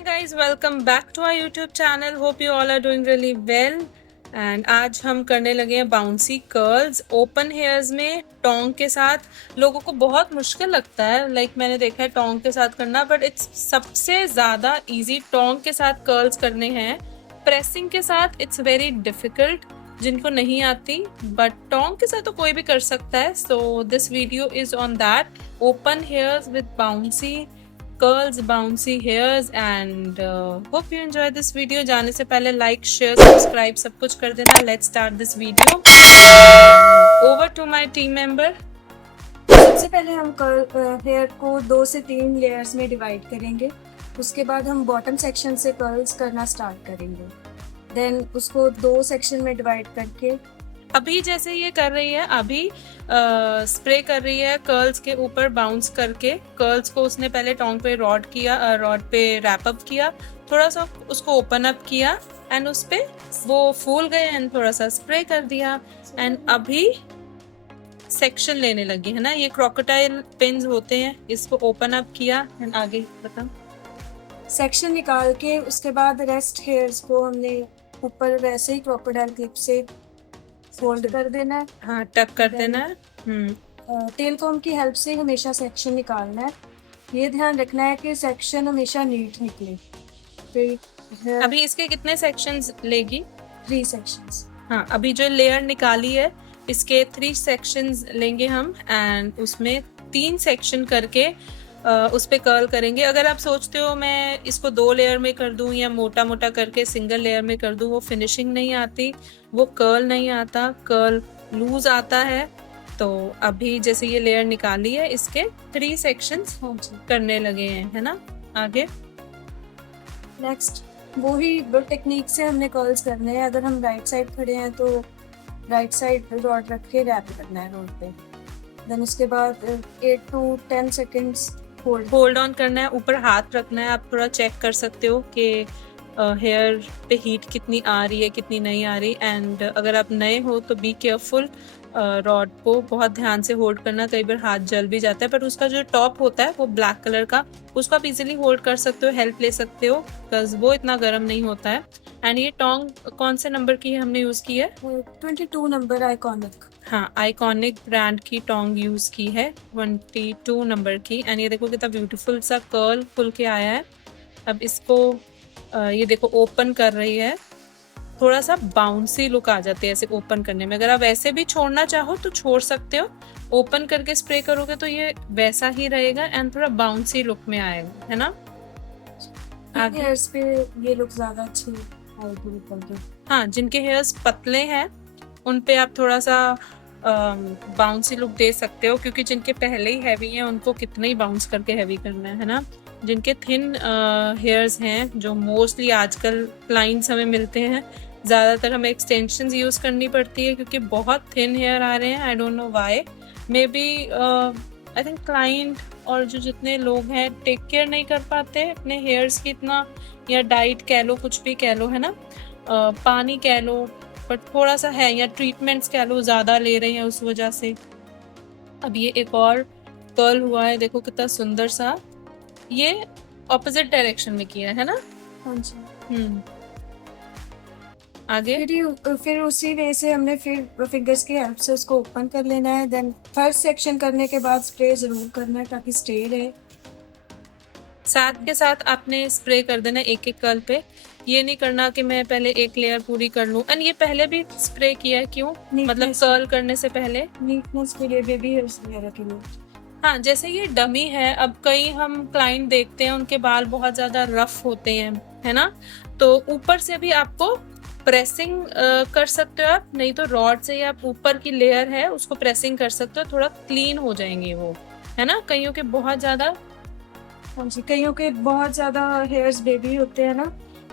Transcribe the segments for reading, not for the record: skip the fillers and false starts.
guys, welcome back to our YouTube channel. Hope you all are doing really well. And आज हम करने लगे हैं बाउंसी कर्ल्स ओपन हेयर्स में टोंग के साथ। लोगों को बहुत मुश्किल लगता है, मैंने देखा है टोंग के साथ करना, बट इट्स सबसे ज़्यादा इजी टोंग के साथ कर्ल्स करने हैं। प्रेसिंग के साथ इट्स वेरी डिफिकल्ट जिनको नहीं आती, बट टोंग के साथ तो कोई भी कर सकता है। So this video is on that, open hairs with bouncy curls, bouncy hairs, and hope you enjoy this video. जाने से पहले लाइक, शेयर, सब्सक्राइब सब कुछ कर देना। Let's start this video. Over to my team member. सबसे पहले हम हेयर को 2 से 3 लेयर्स में डिवाइड करेंगे। उसके बाद हम बॉटम सेक्शन से कर्ल्स करना स्टार्ट करेंगे। देन उसको 2 सेक्शन में डिवाइड करके अभी जैसे ये कर रही है, अभी स्प्रे कर रही है कर्ल्स के ऊपर बाउंस करके। कर्ल्स को उसने पहले टोंग पे रॉड पे रैप अप किया, थोड़ा सा उसको ओपन अप किया एंड उस पे वो फूल गए एंड थोड़ा सा स्प्रे कर दिया एंड अभी सेक्शन लेने लगी है ना। ये क्रोकोडाइल पिन्स होते हैं, इसको ओपन अप किया एंड आगे बताओ। सेक्शन निकाल के उसके बाद रेस्ट हेयर्स को हमने ऊपर वैसे ही क्रोकोडाइल क्लिप से फोल्ड कर देना है। हाँ, टक कर देना है। टेल कॉम की हेल्प से हमेशा सेक्शन निकालना है। ये ध्यान रखना है कि सेक्शन हमेशा नीट निकले। फिर अभी इसके कितने सेक्शंस लेगी? 3 सेक्शंस। हाँ, अभी जो लेयर निकाली है इसके 3 सेक्शंस लेंगे हम एंड उसमें 3 सेक्शन करके उस पे कर्ल करेंगे। अगर आप सोचते हो मैं इसको 2 लेयर में कर दूं या मोटा मोटा करके सिंगल लेयर में कर दूं, वो फिनिशिंग नहीं आती, वो कर्ल नहीं आता, कर्ल लूज आता है। तो अभी जैसे ये लेयर निकाली है इसके 3 सेक्शंस करने लगे हैं, है ना। आगे नेक्स्ट वही टेक्निक से हमने कर्ल्स करने हैं। अगर हम राइट साइड खड़े हैं तो राइट साइड रॉड रख के रैप करना है रोड पे। देन उसके बाद 8 to 10 सेकेंड्स होल्ड ऑन करना है, ऊपर हाथ रखना है। आप थोड़ा चेक कर सकते हो कि हेयर पे हीट कितनी आ रही है, कितनी नहीं आ रही। एंड अगर आप नए हो तो बी केयरफुल, रॉड को बहुत ध्यान से होल्ड करना। कई बार हाथ जल भी जाता है, पर उसका जो टॉप होता है वो ब्लैक कलर का, उसको आप इजीली होल्ड कर सकते हो, हेल्प ले सकते हो, बिकॉज वो इतना गर्म नहीं होता है। एंड ये टोंग कौन से नंबर की हमने यूज़ की है? 22 नंबर आइकॉनिक। हाँ, आइकॉनिक ब्रांड की टोंग यूज़ की है, 22 नंबर की। एंड ये देखो कितना ब्यूटीफुल सा कर्ल खुल के आया है। अब इसको ये देखो ओपन कर रही है, थोड़ा सा बाउंसी लुक आ जाती है ऐसे ओपन करने में। अगर आप ऐसे भी छोड़ना चाहो तो छोड़ सकते हो, ओपन करके स्प्रे करोगे तो ये वैसा ही रहेगा एंड थोड़ा बाउंसी लुक में आएगा, है ना। आगे हेयर्स पे ये लुक ज्यादा अच्छी आएगी। हाँ, जिनके हेयर्स पतले हैं उन पे आप थोड़ा सा बाउंसी लुक दे सकते हो, क्योंकि जिनके पहले ही हैवी हैं उनको कितना ही बाउंस करके हैवी करना है ना। जिनके थिन हेयर्स हैं, जो मोस्टली आजकल क्लाइंट्स हमें मिलते हैं, ज़्यादातर हमें एक्सटेंशंस यूज़ करनी पड़ती है क्योंकि बहुत थिन हेयर आ रहे हैं। I don't know why, maybe I think client और जो जितने लोग हैं टेक केयर नहीं कर पाते अपने हेयर्स की इतना, या डाइट कह लो, कुछ भी कह लो, है ना, पानी कह लो, बट थोड़ा सा है, या ट्रीटमेंट्स कह लो ज़्यादा ले रहे हैं उस वजह से। अब ये एक और कर्ल हुआ है, देखो कितना सुंदर सा, ये ऑपोजिट डायरेक्शन में किया है ना। हाँ जी। आगे फिर उसी वे से हमने फिर फिंगर्स की हेल्प से उसको ओपन कर लेना है। देन फर्स्ट सेक्शन करने के बाद स्प्रे जरूर करना है ताकि स्टे रहे। साथ के साथ आपने स्प्रे कर देना एक एक कर्ल पे। ये नहीं करना कि मैं पहले एक लेयर पूरी कर लूं। एंड ये पहले भी स्प्रे किया है, क्यों? मतलब कर्ल करने से पहले नीटनेस के लिए, बेबी हेयर्स वगैरह के लिए। हाँ, जैसे ये डमी है, अब कई हम क्लाइंट देखते हैं उनके बाल बहुत ज्यादा रफ होते हैं, है ना, तो ऊपर से भी आपको प्रेसिंग कर सकते हो आप, नहीं तो रॉड से आप ऊपर की लेयर है उसको प्रेसिंग कर सकते हो, थोड़ा क्लीन हो जाएंगे वो, है ना। कईयों के बहुत ज्यादा, हाँ जी, कईयों के बहुत ज्यादा हेयर्स बेबी होते हैं ना,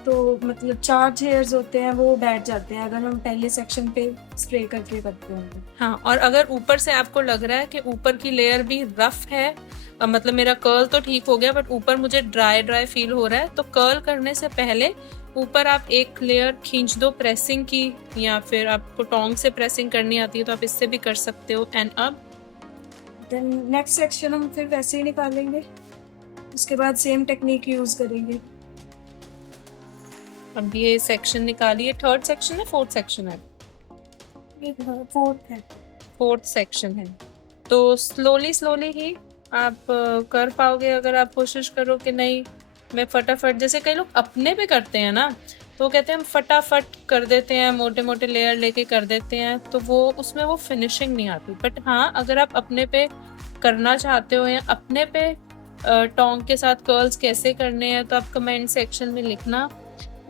तो मतलब चार्ज हेयर्स होते हैं, वो बैठ जाते हैं अगर हम पहले सेक्शन पे स्प्रे करके करते हैं। हाँ, और अगर ऊपर से आपको लग रहा है कि ऊपर की लेयर भी रफ है, मतलब मेरा कर्ल तो ठीक हो गया बट ऊपर मुझे ड्राई फील हो रहा है, तो कर्ल करने से पहले ऊपर आप एक लेयर खींच दो प्रेसिंग की, या फिर आपको टोंग से प्रेसिंग करनी आती है तो आप इससे भी कर सकते हो। एंड अब देन नेक्स्ट सेक्शन हम फिर वैसे ही निकालेंगे। उसके बाद सेम टेक्निक यूज करेंगे। अब ये सेक्शन निकालिए, थर्ड सेक्शन है, फोर्थ सेक्शन है? ये फोर्थ है। फोर्थ सेक्शन है। तो स्लोली स्लोली ही आप कर पाओगे अगर आप कोशिश करो कि नहीं मैं फटाफट, जैसे कई लोग अपने पे करते हैं ना, तो वो कहते हैं हम फटाफट कर देते हैं, मोटे मोटे लेयर लेके कर देते हैं, तो वो उसमें वो फिनिशिंग नहीं आती। बट हाँ, अगर आप अपने पे करना चाहते हो या अपने पे टोंग के साथ कर्ल्स कैसे करने हैं, तो आप कमेंट सेक्शन में लिखना,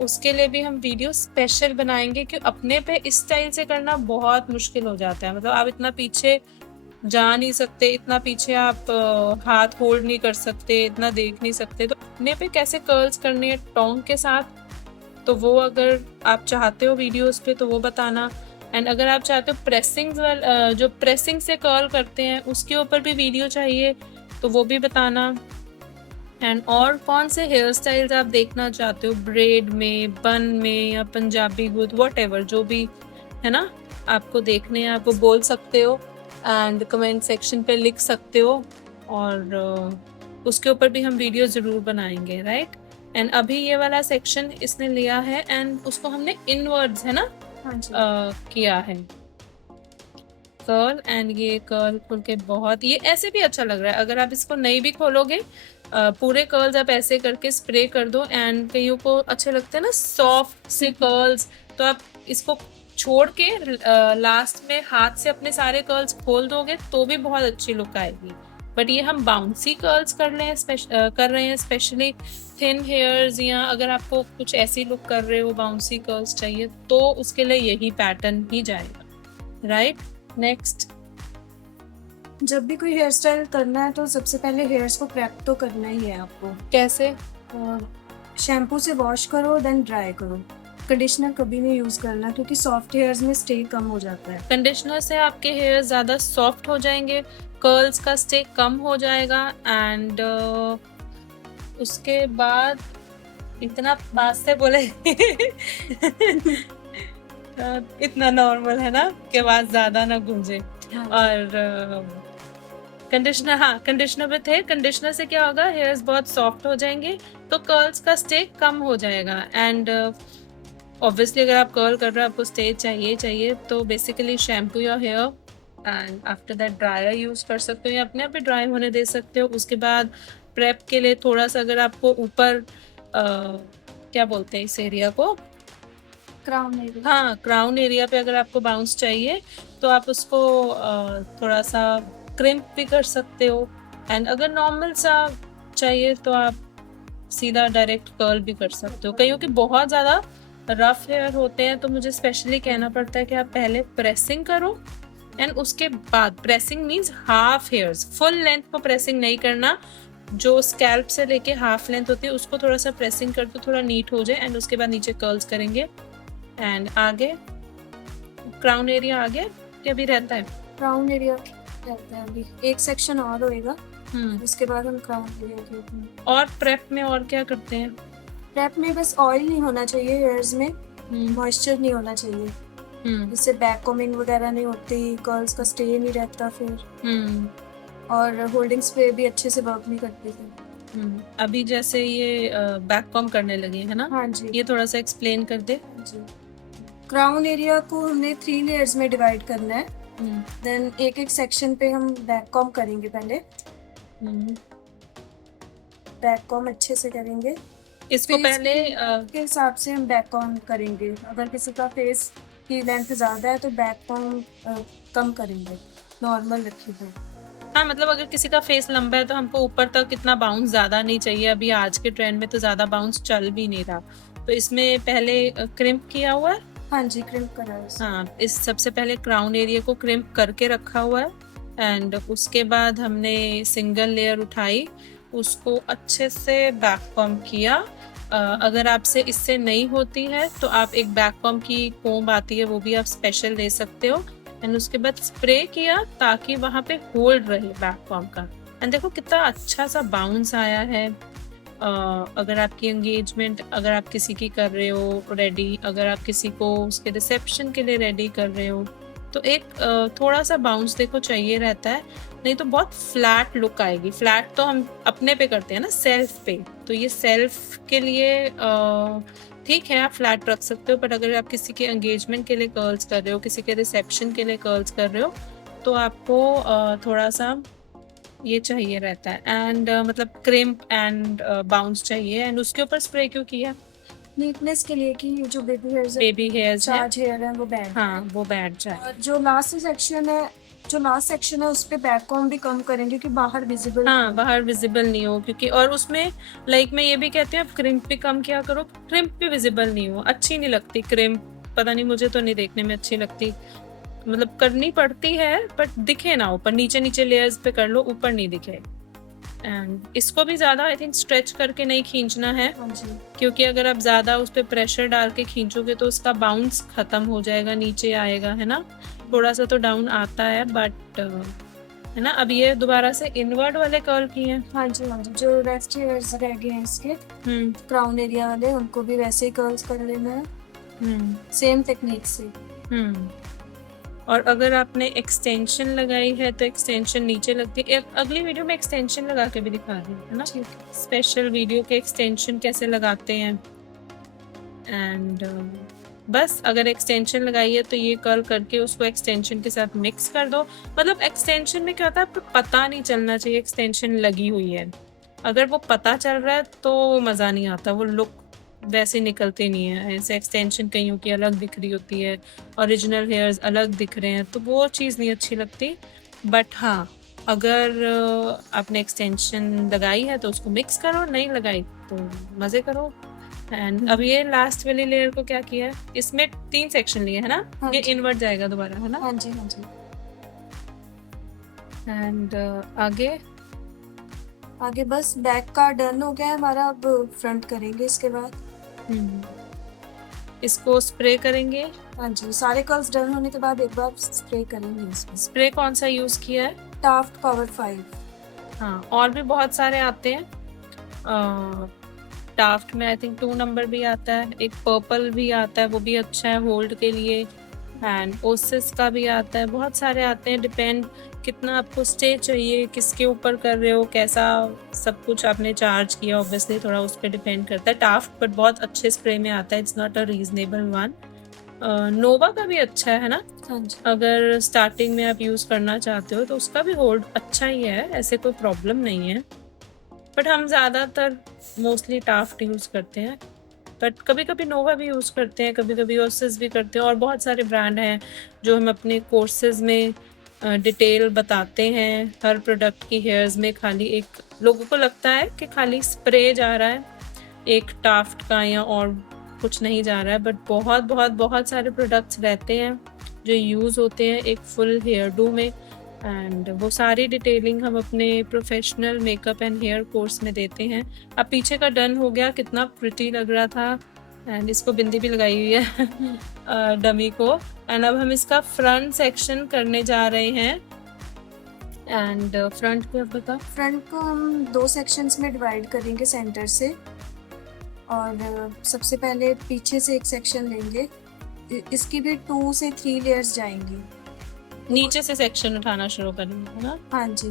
उसके लिए भी हम वीडियो स्पेशल बनाएंगे। कि अपने पे इस स्टाइल से करना बहुत मुश्किल हो जाता है, मतलब आप इतना पीछे जा नहीं सकते, इतना पीछे आप हाथ होल्ड नहीं कर सकते, इतना देख नहीं सकते, तो अपने पे कैसे कर्ल्स करने हैं टोंग के साथ, तो वो अगर आप चाहते हो वीडियोस पे तो वो बताना। एंड अगर आप चाहते हो प्रेसिंग जो प्रेसिंग से कर्ल करते हैं उसके ऊपर भी वीडियो चाहिए तो वो भी बताना। एंड और कौन से हेयर स्टाइल्स आप देखना चाहते हो, ब्रेड में, बन में, या पंजाबी गुद, वॉट जो भी है ना आपको देखने हैं, आप वो बोल सकते हो एंड कमेंट सेक्शन पे लिख सकते हो, और उसके ऊपर भी हम वीडियो ज़रूर बनाएंगे, राइट। एंड अभी ये वाला सेक्शन इसने लिया है एंड उसको हमने इनवर्ड्स है ना हाँ जी। किया है कर्ल, एंड ये कर्ल खुल के बहुत, ये ऐसे भी अच्छा लग रहा है। अगर आप इसको नहीं भी खोलोगे, पूरे कर्ल्स आप ऐसे करके स्प्रे कर दो, एंड कईयों को अच्छे लगते हैं ना सॉफ्ट से कर्ल्स, तो आप इसको छोड़ के लास्ट में हाथ से अपने सारे कर्ल्स खोल दोगे तो भी बहुत अच्छी लुक आएगी। बट ये हम बाउंसी कर्ल्स कर रहे हैं स्पेशली थिन हेयर्स, या अगर आपको कुछ ऐसी लुक कर रहे हो बाउंसी कर्ल्स चाहिए तो उसके लिए यही पैटर्न ही जाएगा, राइट। नेक्स्ट, जब भी कोई हेयर स्टाइल करना है तो सबसे पहले हेयर्स को प्रेप तो करना ही है आपको। कैसे? और शैम्पू से वॉश करो देन ड्राई करो। कंडीशनर कभी नहीं यूज करना क्योंकि सॉफ्ट हेयर्स में स्टे कम हो जाता है। कंडीशनर से आपके हेयर ज़्यादा सॉफ्ट हो जाएंगे, कर्ल्स का स्टे कम हो जाएगा, एंड उसके बाद इतना पास से बोले इतना नॉर्मल है ना कि आवाज ज़्यादा ना गूंजे। हाँ। और कंडीशनर, हाँ कंडीशनर भी थे, कंडीशनर से क्या होगा, हेयर्स बहुत सॉफ्ट हो जाएंगे तो कर्ल्स का स्टे कम हो जाएगा। एंड ऑब्वियसली अगर आप कर्ल कर रहे हो आपको स्टे चाहिए तो बेसिकली शैम्पू या hair and after that dryer use कर सकते हो या अपने आप ही ड्राई होने दे सकते हो। उसके बाद प्रेप के लिए थोड़ा सा अगर आपको ऊपर क्या बोलते हैं इस एरिया को, क्राउन एरिया। हाँ क्राउन एरिया पे अगर आपको बाउंस चाहिए तो आप उसको थोड़ा सा क्रिम्प भी कर सकते हो। एंड अगर नॉर्मल सा चाहिए तो आप सीधा डायरेक्ट कर्ल भी कर सकते हो। कईयों के बहुत ज़्यादा रफ हेयर होते हैं तो मुझे स्पेशली कहना पड़ता है कि आप पहले प्रेसिंग करो एंड उसके बाद, pressing means half hairs, full length को प्रेसिंग नहीं करना, जो स्कैल्प से लेके हाफ लेंथ होती है उसको थोड़ा सा प्रेसिंग कर दो, थोड़ा नीट हो जाए, एंड उसके बाद नीचे कर्ल्स करेंगे। एंड आगे क्राउन एरिया आगे क्या भी रहता है, क्राउन एरिया रहता है अभी, एक सेक्शन और होएगा उसके बाद हम क्राउन एरिया के। और प्रेप में और क्या करते हैं? प्रेप में बस ऑयल नहीं होना चाहिए हेयर्स में, मॉइस्चर नहीं होना चाहिए, जिससे बैक कॉमिंग वगैरह नहीं होती, कर्ल्स का स्टे नहीं रहता फिर, और होल्डिंग स्प्रे भी अच्छे से वर्क नहीं करती थी। अभी जैसे ये बैक कॉम करने लगे है ना, हाँ जी, ये थोड़ा सा एक्सप्लेन कर दे। जी, क्राउन एरिया को हमने 3 लेयर्स में डिवाइड करना है। देन एक एक सेक्शन पे हम बैक कॉम करेंगे पहले, बैक कॉम अच्छे से करेंगे, इसको फेस पहले के हिसाब से हम बैक कॉम करेंगे। अगर किसी का फेस की लेंथ ज़्यादा है तो बैक कॉम कम करेंगे, नॉर्मल रखिए। हाँ मतलब अगर किसी का फेस लंबा है तो हमको ऊपर तक इतना बाउंस ज़्यादा नहीं चाहिए, अभी आज के ट्रेंड में तो ज़्यादा बाउंस चल भी नहीं रहा, तो इसमें पहले क्रिम्प किया हुआ है। हाँ जी, क्रिम्प करा है। हाँ, इस सबसे पहले क्राउन एरिया को क्रिम्प करके रखा हुआ है, एंड उसके बाद हमने सिंगल लेयर उठाई, उसको अच्छे से बैक कॉम किया। अगर आपसे इससे नहीं होती है तो आप एक बैक कॉम की कोम्ब आती है वो भी आप स्पेशल ले सकते हो, एंड उसके बाद स्प्रे किया ताकि वहाँ पे होल्ड रहे बैक कॉम का। एंड देखो कितना अच्छा सा बाउंस आया है। अगर आपकी एंगेजमेंट, अगर आप किसी की कर रहे हो रेडी, अगर आप किसी को उसके रिसेप्शन के लिए रेडी कर रहे हो तो एक थोड़ा सा बाउंस देखो चाहिए रहता है, नहीं तो बहुत फ्लैट लुक आएगी। फ्लैट तो हम अपने पे करते हैं ना, सेल्फ पे, तो ये सेल्फ के लिए ठीक है आप फ्लैट रख सकते हो, बट अगर आप किसी के एंगेजमेंट के लिए कर्ल्स कर रहे हो, किसी के रिसेप्शन के लिए कर्ल्स कर रहे हो, तो आपको थोड़ा सा ये चाहिए रहता है, एंड मतलब क्रिम्प एंड बाउंस चाहिए। एंड उसके ऊपर स्प्रे क्यों किया? नीटनेस के लिए कि जो बेबी हेयर्स बेबी हेयर्स है, चार्ज हेयर है वो बैठ हाँ वो बैठ जाए। और जो लास्ट सेक्शन है उस पे बैक कॉम भी कम करेंगे क्योंकि बाहर विजिबल हाँ बाहर विजिबल नहीं हो, क्योंकि और उसमें लाइक मैं ये भी कहती हूँ आप क्रिम्प भी कम किया करो, क्रिम्प भी विजिबल नहीं हो, अच्छी नहीं लगती क्रिम्प, पता नहीं मुझे तो नहीं देखने में अच्छी लगती, मतलब करनी पड़ती है बट दिखे ना, ऊपर नीचे नीचे लेयर्स पे कर लो, ऊपर नहीं दिखे। एंड इसको भी ज़्यादा आई थिंक स्ट्रेच करके नहीं खींचना है, हाँ जी क्योंकि अगर आप ज़्यादा उस पर प्रेशर डाल के खींचोगे तो उसका बाउंस ख़त्म हो जाएगा, नीचे आएगा, है ना, थोड़ा सा तो डाउन आता है बट है ना। अब ये दोबारा से इनवर्ड वाले कर्ल किए हैं। हाँ जी हाँ जी, जो रेस्ट हेयर्स रह गए हैं इसके क्राउन एरिया वाले उनको भी वैसे ही कर्ल्स कर लेना है सेम टेक्निक से। और अगर आपने एक्सटेंशन लगाई है तो एक्सटेंशन नीचे लगती है, अगली वीडियो में एक्सटेंशन लगा के भी दिखा रही हूँ, है ना, स्पेशल वीडियो के एक्सटेंशन कैसे लगाते हैं। एंड बस अगर एक्सटेंशन लगाई है तो ये कर्ल करके उसको एक्सटेंशन के साथ मिक्स कर दो। मतलब एक्सटेंशन में क्या होता है आपको पता नहीं चलना चाहिए एक्सटेंशन लगी हुई है, अगर वो पता चल रहा है तो मज़ा नहीं आता, वो लुक वैसे निकलते नहीं है, ऐसे एक्सटेंशन कहीं की अलग दिख रही होती है, ओरिजिनल हेयर्स अलग दिख रहे हैं, तो वो चीज़ नहीं अच्छी लगती। बट हाँ अगर आपने एक्सटेंशन लगाई है तो उसको मिक्स करो, नहीं लगाई तो मज़े करो। एंड अब ये लास्ट वाली लेयर को क्या किया है, इसमें 3 सेक्शन लिए है ना, हाँ ये जी। इनवर्ट जाएगा दोबारा, है ना। हाँ जी हाँ जी। एंड आगे बस बैक का डन हो गया है हमारा, अब फ्रंट करेंगे इसके बाद। इसको स्प्रे करेंगे। हाँ जी, सारे कर्ल्स डन होने के बाद एक बार स्प्रे करेंगे इसमें। स्प्रे कौन सा यूज़ किया है? Taft power 5। हाँ और भी बहुत सारे आते हैं, टाफ्ट में आई थिंक 2 नंबर भी आता है, एक पर्पल भी आता है, वो भी अच्छा है होल्ड के लिए, एंड ओसिस का भी आता है, बहुत सारे आते हैं, डिपेंड कितना आपको स्टे चाहिए, किसके ऊपर कर रहे हो, कैसा सब कुछ आपने चार्ज किया, ऑब्वियसली थोड़ा उस पर डिपेंड करता है। टाफ्ट बट बहुत अच्छे स्प्रे में आता है, it's not a reasonable one. Nova का भी अच्छा है ना, हाँ जी। अगर स्टार्टिंग में आप यूज़ करना चाहते हो तो उसका भी होल्ड अच्छा ही है, ऐसे कोई प्रॉब्लम नहीं है, बट हम ज़्यादातर मोस्टली टाफ्ट यूज़ करते हैं, बट कभी कभी नोवा भी यूज़ करते हैं, कभी कभी ओसिस भी करते हैं, और बहुत सारे ब्रांड हैं जो हम अपने कोर्सेज में डिटेल बताते हैं हर प्रोडक्ट की हेयर्स में। खाली एक लोगों को लगता है कि खाली स्प्रे जा रहा है एक टाफ्ट का या और कुछ नहीं जा रहा है, बट बहुत बहुत बहुत सारे प्रोडक्ट्स रहते हैं जो यूज़ होते हैं एक फुल हेयर डू में, एंड वो सारी डिटेलिंग हम अपने professional makeup and hair course में देते हैं। अब पीछे का डन हो गया, कितना प्रिटी लग रहा था, एंड इसको बिंदी भी लगाई हुई है डमी को। एंड अब हम इसका फ्रंट सेक्शन करने जा रहे हैं। एंड फ्रंट को बता। फ्रंट को हम 2 सेक्शंस में डिवाइड करेंगे सेंटर से, और सबसे पहले पीछे से एक सेक्शन लेंगे, इसकी भी 2 से 3 लेयर्स जाएंगी, नीचे से सेक्शन उठाना शुरू करेंगे, है ना। हाँ जी,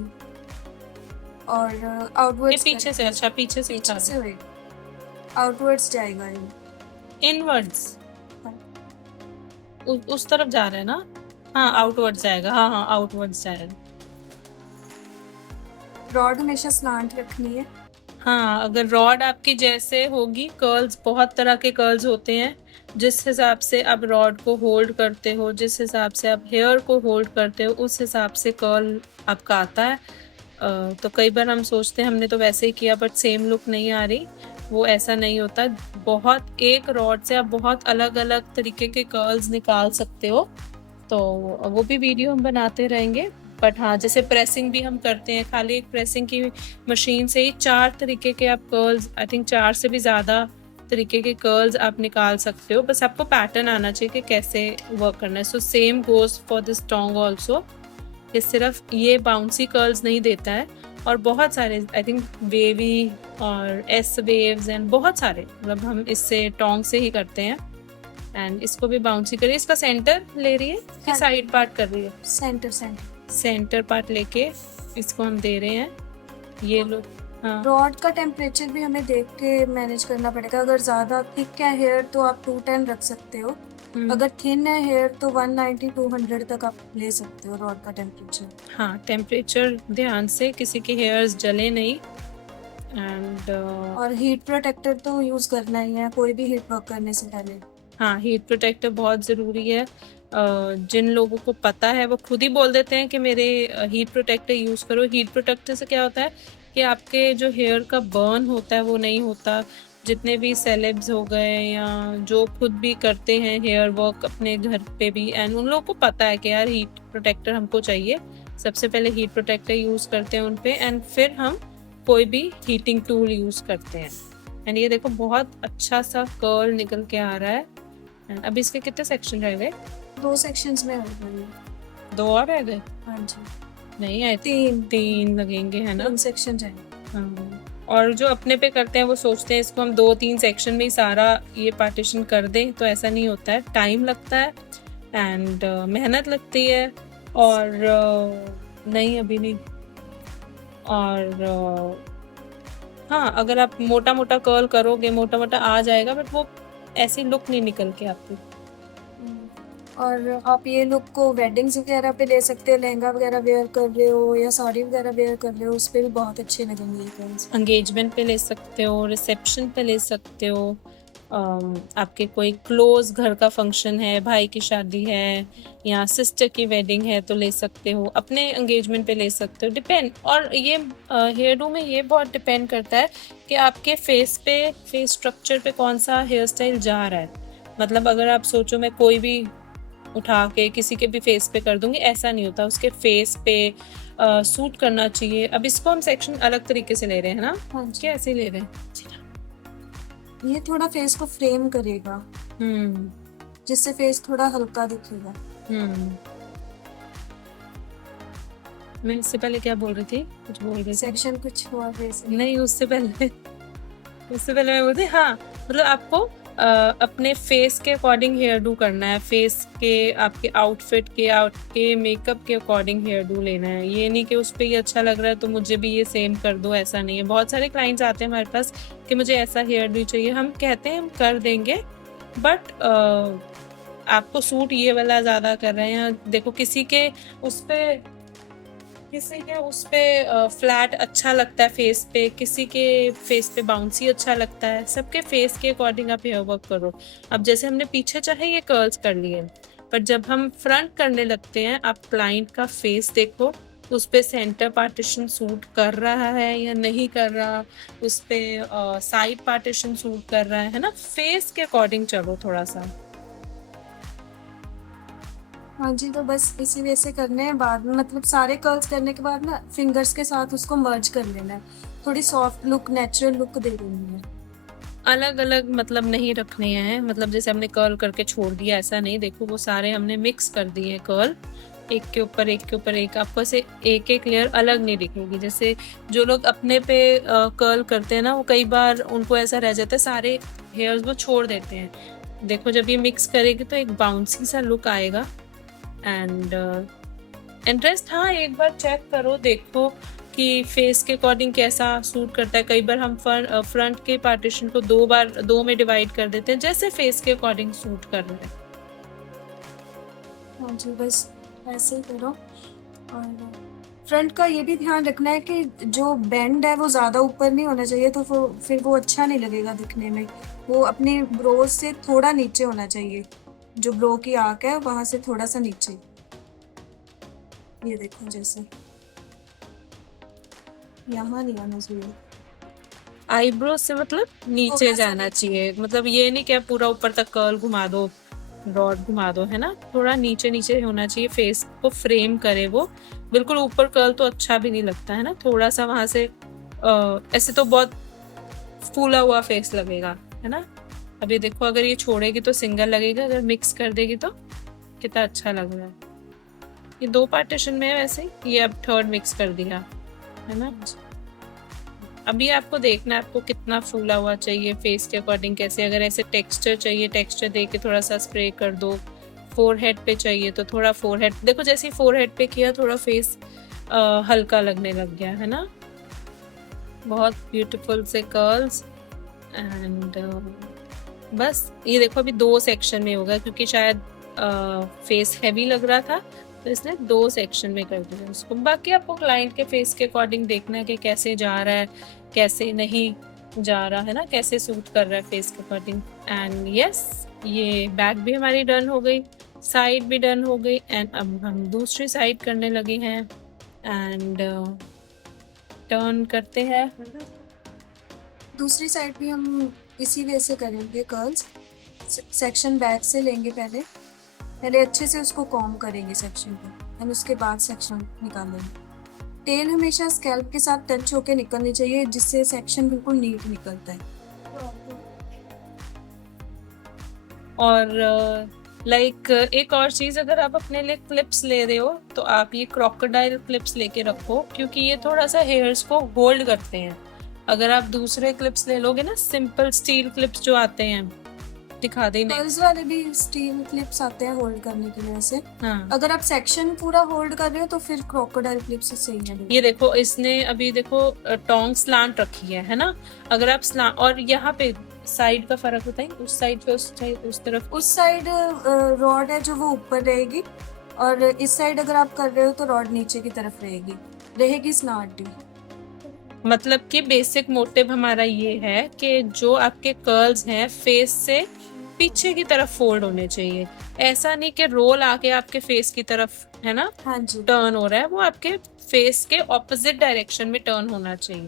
और आउटवर्ड्स पीछे से, अच्छा पीछे से पीछे से आउटवर्ड्स जाएगा ये, इनवर्ड्स उस तरफ जा रहे हैं ना, हाँ आउटवर्ड्स जाएगा, हाँ हाँ आउटवर्ड्स जाएगा। रॉड हमेशा स्लांट रखनी है। हाँ अगर रॉड आपकी जैसे होगी, कर्ल्स बहुत तरह के कर्ल्स होते हैं, जिस हिसाब से आप रॉड को होल्ड करते हो, जिस हिसाब से आप हेयर को होल्ड करते हो, उस हिसाब से कर्ल आपका आता है। तो कई बार हम सोचते हैं हमने तो वैसे ही किया, बट सेम लुक नहीं आ रही, वो ऐसा नहीं होता। बहुत एक रॉड से आप बहुत अलग अलग तरीके के कर्ल्स निकाल सकते हो, तो वो भी वीडियो हम बनाते रहेंगे। बट हाँ जैसे प्रेसिंग भी हम करते हैं, खाली एक प्रेसिंग की मशीन से ही 4 तरीके के आप कर्ल्स, आई थिंक 4 से भी ज़्यादा तरीके के कर्ल्स आप निकाल सकते हो, बस आपको पैटर्न आना चाहिए कि कैसे वर्क करना है। So same goes for this tongue also, ये सिर्फ ये बाउंसी कर्ल्स नहीं देता है, और बहुत सारे आई थिंक वेवी और एस वेव्स एंड बहुत सारे, मतलब हम इससे टोंग से ही करते हैं। एंड इसको भी बाउंसी करिए। इसका सेंटर ले रही है कि साइड पार्ट कर रही है? सेंटर पार्ट लेके इसको हम दे रहे हैं, ये लो। हाँ रॉड का टेम्परेचर भी हमें देख के मैनेज करना पड़ेगा। अगर ज़्यादा थिक है हेयर तो आप 210 रख सकते हो, अगर थिन है हेयर तो 190 200 तक आप ले सकते हो रॉड का टेम्परेचर। हाँ, टेम्परेचर ध्यान से, किसी के हेयर्स जले नहीं। एंड और हीट प्रोटेक्टर तो यूज़ करना ही है कोई भी हीट वर्क करने से पहले। हाँ, हीट प्रोटेक्टर बहुत ज़रूरी है। जिन लोगों को पता है वो खुद ही बोल देते हैं कि मेरे हीट प्रोटेक्टर यूज़ करो। हीट प्रोटेक्टर से क्या होता है कि आपके जो हेयर का बर्न होता है वो नहीं होता। जितने भी सेलेब्स हो गए या जो खुद भी करते हैं हेयर वर्क अपने घर पे भी, एंड उन लोगों को पता है कि यार हीट प्रोटेक्टर हमको चाहिए, सबसे पहले हीट प्रोटेक्टर यूज़ करते हैं उन पे, एंड फिर हम कोई भी हीटिंग टूल यूज़ करते हैं। एंड ये देखो बहुत अच्छा सा कर्ल निकल के आ रहा है। अब इसके कितने सेक्शन रह गए? 2 सेक्शंस में हो गए। 2 और रह गए? हाँ जी, नहीं आई 3 लगेंगे, है ना? 3 सेक्शन जाएंगे। हाँ। और जो अपने पे करते हैं वो सोचते हैं इसको हम 2-3 सेक्शन में ही सारा ये पार्टीशन कर दें, तो ऐसा नहीं होता है। टाइम लगता है एंड मेहनत लगती है। और नहीं अभी नहीं। और हाँ, अगर आप मोटा मोटा कर्ल करोगे मोटा मोटा आ जाएगा, बट वो ऐसी लुक नहीं निकल के आती। और आप ये लुक को वेडिंग्स वगैरह पे ले सकते हो, लहंगा वगैरह वेयर कर रहे हो या साड़ी वगैरह वेयर कर रहे हो, उस पर भी बहुत अच्छे लगेंगे ये कर्ल्स। एंगेजमेंट पे ले सकते हो, रिसेप्शन पे ले सकते हो, आपके कोई क्लोज घर का फंक्शन है, भाई की शादी है या सिस्टर की वेडिंग है तो ले सकते हो, अपने एंगेजमेंट पे ले सकते हो, डिपेंड। और ये हेयर डू में ये बहुत डिपेंड करता है कि आपके फेस स्ट्रक्चर पे कौन सा हेयर स्टाइल जा रहा है। मतलब अगर आप सोचो मैं कोई भी उठा के किसी के भी फेस पे कर दूंगी, ऐसा नहीं होता, उसके फेस पे सूट करना चाहिए। अब इसको हम सेक्शन अलग तरीके से ले रहे हैं ना, हाँ जी, क्या ऐसे ले रहे हैं? ये थोड़ा फेस को फ्रेम करेगा जिससे फेस थोड़ा हल्का दिखेगा। मैं इससे पहले क्या बोल रही थी? कुछ बोल रही थी? सेक्शन कुछ हुआ फेस नहीं, उससे पहले मैं बोलती हाँ, मतलब आपको अपने फेस के अकॉर्डिंग हेयर डू करना है, फेस के आपके आउटफिट के आपके मेकअप के अकॉर्डिंग हेयर डू लेना है। ये नहीं कि उस पर ये अच्छा लग रहा है तो मुझे भी ये सेम कर दो, ऐसा नहीं है। बहुत सारे क्लाइंट्स आते हैं हमारे पास कि मुझे ऐसा हेयर डू चाहिए, हम कहते हैं हम कर देंगे, बट आपको सूट ये वाला ज़्यादा कर रहे हैं। देखो किसी के उस पे फ्लैट अच्छा लगता है फेस पे, किसी के फेस पे बाउंसी अच्छा लगता है, सबके फेस के अकॉर्डिंग आप हेयर वर्क करो। अब जैसे हमने पीछे चाहे ये कर्ल्स कर लिए, पर जब हम फ्रंट करने लगते हैं आप क्लाइंट का फेस देखो, उस पे सेंटर पार्टीशन सूट कर रहा है या नहीं कर रहा, उस पे साइड पार्टीशन सूट कर रहा है ना, फेस के अकॉर्डिंग चलो थोड़ा सा। हाँ जी, तो बस इसी वे से करने हैं। बाद में मतलब सारे कर्ल्स करने के बाद ना फिंगर्स के साथ उसको मर्ज कर लेना है, थोड़ी सॉफ्ट लुक नेचुरल लुक दे देनी है। अलग अलग मतलब नहीं रखने हैं, मतलब जैसे हमने कर्ल करके छोड़ दिया ऐसा नहीं। देखो वो सारे हमने मिक्स कर दिए कर्ल, एक के ऊपर एक, आपको ऐसे एक एक लेयर अलग नहीं दिखेगी। जैसे जो लोग अपने पे कर्ल करते हैं ना, वो कई बार उनको ऐसा रह जाता है सारे हेयर्स वो छोड़ देते हैं। देखो जब ये मिक्स करेगी तो एक बाउंसी सा लुक आएगा। एंड इंटरेस्ट, हाँ एक बार चेक करो, देखो कि फेस के अकॉर्डिंग कैसा सूट करता है। कई बार हम फ्रंट के पार्टीशन को 2 में डिवाइड कर देते हैं, जैसे फेस के अकॉर्डिंग सूट कर रहे हैं। हाँ जी, बस ऐसे ही करो। और फ्रंट का ये भी ध्यान रखना है कि जो बेंड है वो ज़्यादा ऊपर नहीं होना चाहिए, तो फिर वो अच्छा नहीं लगेगा दिखने में। वो अपने ब्रोज से थोड़ा नीचे होना चाहिए, जो ब्रो की आर्क है वहां से थोड़ा सा नीचे। ये देखो जैसे यहाँ नहीं आना चाहिए, आईब्रो से मतलब नीचे जाना चाहिए, मतलब ये नहीं कि आप पूरा ऊपर तक कर्ल घुमा दो, रॉड घुमा दो, है ना, थोड़ा नीचे नीचे होना चाहिए, फेस को फ्रेम करे वो। बिल्कुल ऊपर कर्ल तो अच्छा भी नहीं लगता है ना, थोड़ा सा वहां से ऐसे तो बहुत फूला हुआ फेस लगेगा, है ना। अब ये देखो अगर ये छोड़ेगी तो सिंगल लगेगा, अगर मिक्स कर देगी तो कितना अच्छा लग रहा है। ये 2 पार्टीशन में है वैसे, ये अब 3rd मिक्स कर दिया, है ना। अभी आपको देखना है आपको कितना फूला हुआ चाहिए, फेस के अकॉर्डिंग कैसे। अगर ऐसे टेक्सचर चाहिए, टेक्सचर दे के थोड़ा सा स्प्रे कर दो। फोरहेड पे चाहिए तो थोड़ा फोरहेड, देखो जैसे फोरहेड पे किया थोड़ा फेस हल्का लगने लग गया, है ना। बहुत ब्यूटीफुल से कर्ल्स एंड बस ये देखो अभी 2 सेक्शन में होगा क्योंकि शायद फेस हैवी लग रहा था तो इसने 2 सेक्शन में कर दिया उसको। बाकी आपको क्लाइंट के फेस के अकॉर्डिंग देखना है कि कैसे जा रहा है कैसे नहीं जा रहा है ना, कैसे सूट कर रहा है फेस के अकॉर्डिंग। एंड यस ये बैक भी हमारी डन हो गई, साइड भी डन हो गई एंड अब हम दूसरी साइड करने लगे हैं एंड टर्न करते हैं। दूसरी साइड भी हम इसी वे से करेंगे कर्ल्स। सेक्शन बैक से लेंगे, पहले अच्छे से उसको कॉम करेंगे सेक्शन को एंड उसके बाद सेक्शन निकालेंगे। टेल हमेशा स्कैल्प के साथ टच होके निकलनी चाहिए जिससे सेक्शन बिल्कुल नीट निकलता है। और लाइक एक और चीज़, अगर आप अपने लिए क्लिप्स ले रहे हो तो आप ये क्रोकोडाइल क्लिप्स लेके रखो क्योंकि ये थोड़ा सा हेयर्स को होल्ड करते हैं। अगर आप दूसरे क्लिप्स ले लोगे ना, सिंपल स्टील क्लिप्स जो आते हैं, दिखा दें कर्ल्स वाले भी स्टील क्लिप्स आते हैं होल्ड करने के लिए वैसे। हाँ, अगर आप सेक्शन पूरा होल्ड कर रहे हो तो फिर क्रोकोडाइल क्लिप्स सही है। ये देखो इसने अभी देखो टोंग स्लांट रखी है ना, अगर आप स्लांट और यहाँ पे साइड का फर्क होता है, उस साइड पे उस तरफ उस साइड रॉड है जो वो ऊपर रहेगी और इस साइड अगर आप कर रहे हो तो रॉड नीचे की तरफ रहेगी स्लांट भी। मतलब कि बेसिक मोटिव हमारा ये है कि जो आपके कर्ल्स हैं फेस से पीछे की तरफ फोल्ड होने चाहिए। ऐसा नहीं कि रोल आके आपके फेस की तरफ है ना हाँ जी टर्न हो रहा है, वो आपके फेस के ऑपोजिट डायरेक्शन में टर्न होना चाहिए।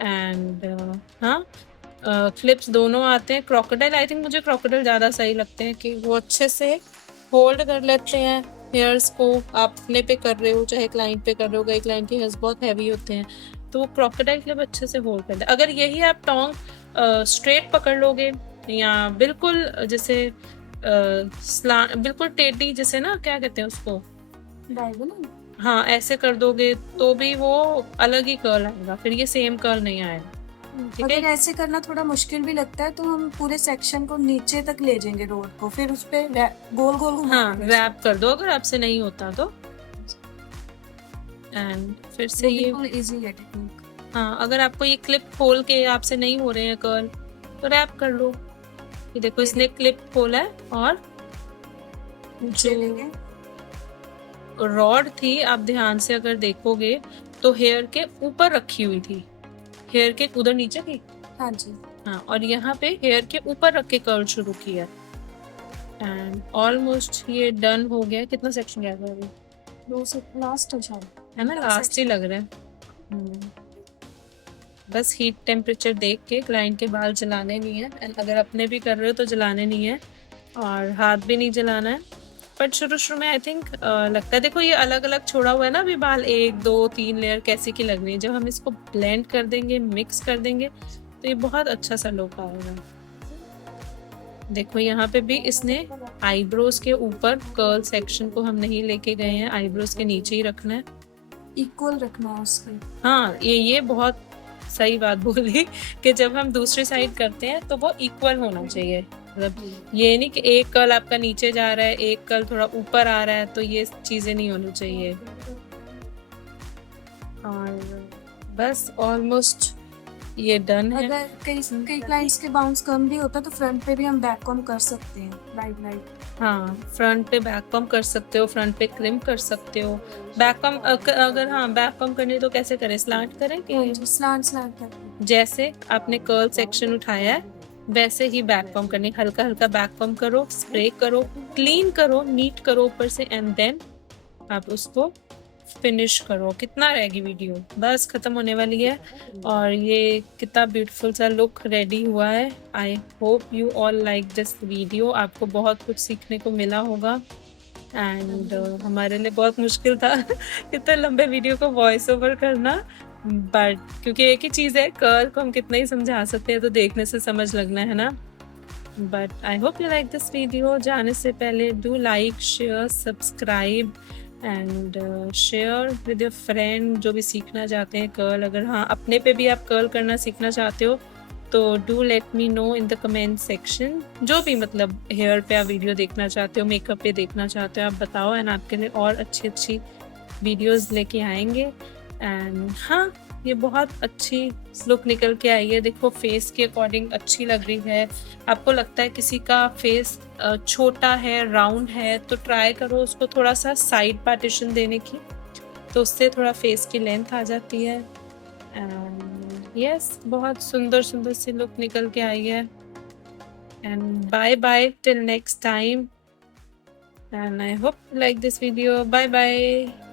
एंड हाँ क्लिप्स दोनों आते हैं। क्रोकोडाइल आई थिंक मुझे क्रोकोडाइल ज़्यादा सही लगते हैं कि वो अच्छे से होल्ड कर लेते हैं हेयर्स को। आप अपने पे कर रहे हो चाहे क्लाइंट पे कर रहे हो, कई क्लाइंट के हेयर्स बहुत हैवी होते हैं तो वो क्रोकोडाइल क्लिप अच्छे से होल्ड कर ले। अगर यही आप टोंग स्ट्रेट पकड़ लोगे या बिल्कुल जैसे बिल्कुल टेढ़ी, जैसे ना क्या कहते हैं उसको, डायगोनल, हाँ ऐसे कर दोगे तो भी वो अलग ही कर्ल आएगा, फिर ये सेम कर्ल नहीं आएगा। ठीक है, अगर ऐसे करना थोड़ा मुश्किल भी लगता है तो हम पूरे सेक्शन को नीचे तक ले जाएंगे रोड को, फिर उस पे गोल गोल हाँ रैप कर दो अगर आपसे नहीं होता तो। एंड फिर से ये इजी है टेक्निक। हाँ अगर आपको ये क्लिप खोल के आपसे नहीं हो रहे हैं कर्ल तो रैप कर लो। ये देखो इसने क्लिप खोला है और जो रॉड थी आप ध्यान से अगर देखोगे तो हेयर के ऊपर रखी हुई थी, हेयर के उधर नीचे थी। हाँ जी हाँ, और यहाँ पे हेयर के ऊपर रख के कर्ल शुरू किया एंड ऑलमोस्ट ये डन हो गया। कितना सेक्शन गया अभी? लास्ट है ना, लास्ट ही लग रहा है। बस हीट टेम्परेचर देख के क्लाइंट के बाल जलाने नहीं है एंड अगर अपने भी कर रहे हो तो जलाने नहीं है और हाथ भी नहीं जलाना है। बट शुरू में आई थिंक लगता है, देखो ये अलग अलग छोड़ा हुआ है ना अभी बाल, 1 2 3 लेयर कैसी की लग रही है। जब हम इसको ब्लेंड कर देंगे, मिक्स कर देंगे तो ये बहुत अच्छा सा लुक आएगा। देखो यहाँ पे भी इसने आईब्रोज के ऊपर कर्ल सेक्शन को हम नहीं लेके गए हैं, आईब्रोज के नीचे ही रखना है, इक्वल रखना है उसके। हाँ ये बहुत सही बात बोली कि जब हम दूसरी साइड करते हैं तो वो इक्वल होना चाहिए। मतलब ये नहीं कि एक कर्ल आपका नीचे जा रहा है एक कर्ल थोड़ा ऊपर आ रहा है, तो ये चीजें नहीं होनी चाहिए। और बस ऑलमोस्ट ये डन है। अगर कई क्लाइंट्स के बाउंस कम भी होता है तो फ्रंट पे भी हम बैक कॉम कर सकते हैं, राइट। हाँ फ्रंट पे बैक कम कर सकते हो, फ्रंट पे क्रिम कर सकते हो। बैक कम अगर हाँ बैक कम करनी तो कैसे करें, स्लांट करें कि स्लांट कर, जैसे आपने कर्ल सेक्शन उठाया है वैसे ही बैक कम करनी, हल्का हल्का बैक कम करो, स्प्रे करो, क्लीन करो, नीट करो ऊपर से एंड देन आप उसको फिनिश करो। कितना रहेगी वीडियो, बस खत्म होने वाली है और ये कितना ब्यूटीफुल सा लुक रेडी हुआ है। I hope you all like this video. आपको बहुत कुछ सीखने को मिला होगा एंड हमारे लिए बहुत मुश्किल था इतने लंबे वीडियो को वॉइस ओवर करना, बट क्योंकि एक ही चीज़ है, कर्ल को हम कितना ही समझा सकते हैं, तो देखने से समझ लगना है ना। But I hope you like this video. जाने से पहले do like, share, subscribe and share with your friend जो भी सीखना चाहते हैं कर्ल। अगर हाँ अपने पे भी आप कर्ल करना सीखना चाहते हो तो do let me know in the comment section. जो भी मतलब हेयर पे आप वीडियो देखना चाहते हो, मेकअप पे देखना चाहते हो, आप बताओ एंड आपके लिए और अच्छी वीडियोस लेके आएंगे। एंड हाँ ये बहुत अच्छी लुक निकल के आई है। देखो फेस के अकॉर्डिंग अच्छी लग रही है। आपको लगता है किसी का फेस छोटा है, राउंड है, तो ट्राई करो उसको थोड़ा सा साइड पार्टीशन देने की, तो उससे थोड़ा फेस की लेंथ आ जाती है। एंड यस, बहुत सुंदर सुंदर सी लुक निकल के आई है। And bye bye till next time, and I hope you like this video. Bye bye.